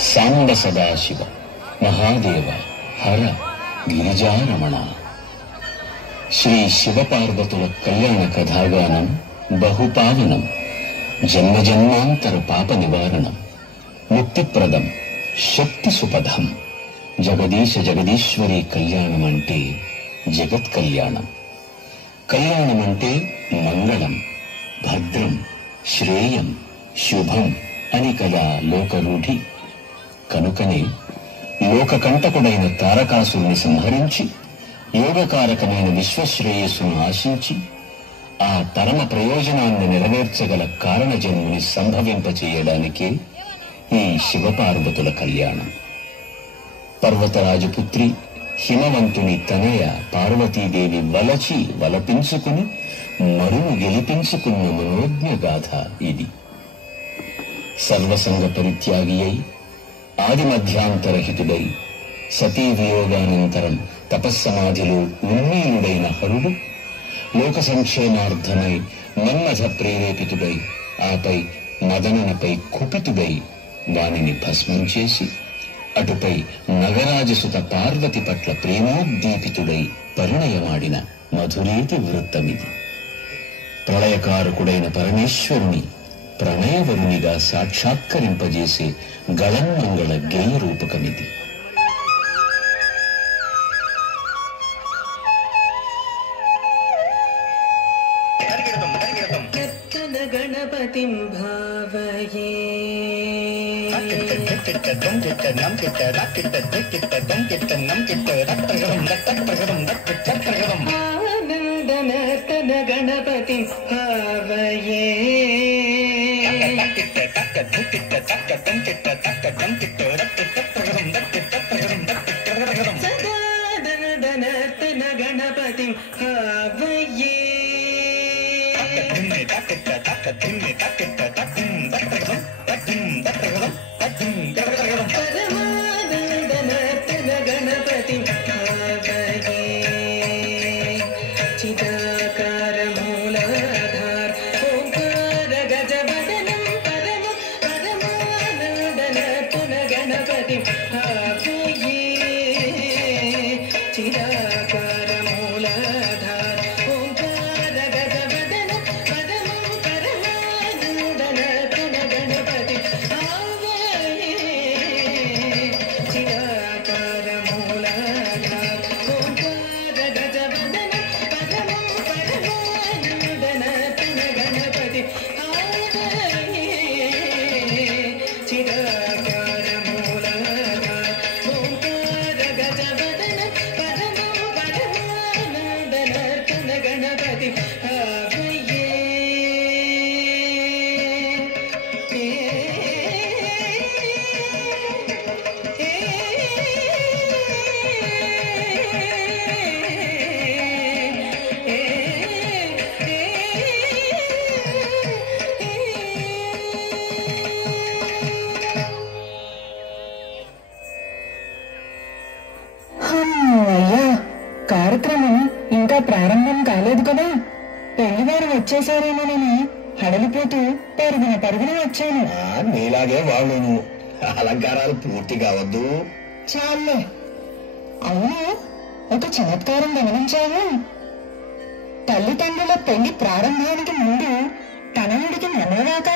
సాంబ సదాశివ మహాదేవ హర గిరిజారమణ. శ్రీ శివపార్వతుల కళ్యాణ కథాగానం బహుపావనం. జన్మజన్మాంతర పాప నివారణం, ముక్తిప్రదం, శక్తి సుపథం. జగదీశ జగదీశ్వరి కళ్యాణం అంటే జగత్ కళ్యాణం. కళ్యాణం అంటే మంగళం, భద్రం, శ్రేయం, శుభం అని కదా లోకరూఢి. కనుకనే లోకకంటకుడైన తారకాసురుని సంహరించి యోగకారకమైన విశ్వశ్రేయస్సును ఆశించి ఆ పరమ ప్రయోజనాన్ని నెరవేర్చగల కారణజన్ముని సంభవింపచేయడానికే ఈ శివపార్వతుల కళ్యాణం. పర్వతరాజపుత్రి హిమవంతుని తనయ పార్వతీదేవి వలచి వలపించుకుని మరును గెలిపించుకున్న మనోజ్ఞ గాథ ఇది. సర్వసంగ పరిత్యాగి అయి ఆదిమధ్యాంతరహితుడై సతీ వియోగానంతరం తపస్సమాధిలో ఉన్మీలుడైన హరుడు లోక సంక్షేమార్థమై మన్మథ ప్రేరేపితుడై ఆపై మదననపై కుపితుడై వానిని భస్మం చేసి అటుపై నగరాజసుత పార్వతి పట్ల ప్రేమోద్దీపితుడై పరిణయమాడిన మధురేతి వృత్తమిది. ప్రళయకారకుడైన పరమేశ్వరుని ప్రణయవరునిగా సాక్షాత్కరింపజేసే గళన్మంగళ గేయ రూపకమిది. గణపతిం భావయే ఆనందనర్తన గణపతిం భావయే సదానందనర్తన గణపతిం భావయే పరమానందనర్తన గణపతిం భావయే చిదాకార మూలాధార ఓంకార గజవదనం పరమానందనర్తన గణపతిం భావయే చిదాకార మూలాధార ఓంకార గజవదనం పరమానందనర్తన గణపతిం భావయే చిదాకార మూలాధార ఓంకార గజవదనం పరమానందనర్తన గణపతిం భావయే చిదాకార మూలాధార ఓంకార గజవదనం పరమానందనర్తన గణపతిం భావయే. అమ్మయ్యా, కార్యక్రమం ఇంకా ప్రారంభం కాలేదు కదా. పెళ్లివారు వచ్చేసారేమోనని హడలిపోతూ పరుగున వచ్చాను. నీలాగే వాళ్ళును అలంకారాలు పూర్తి కావద్దు. చాలే. అవును, ఒక చమత్కారం గమనించావు? తల్లిదండ్రుల పెళ్లి ప్రారంభానికి ముందు తనయుడికి మనోరాకాన్ని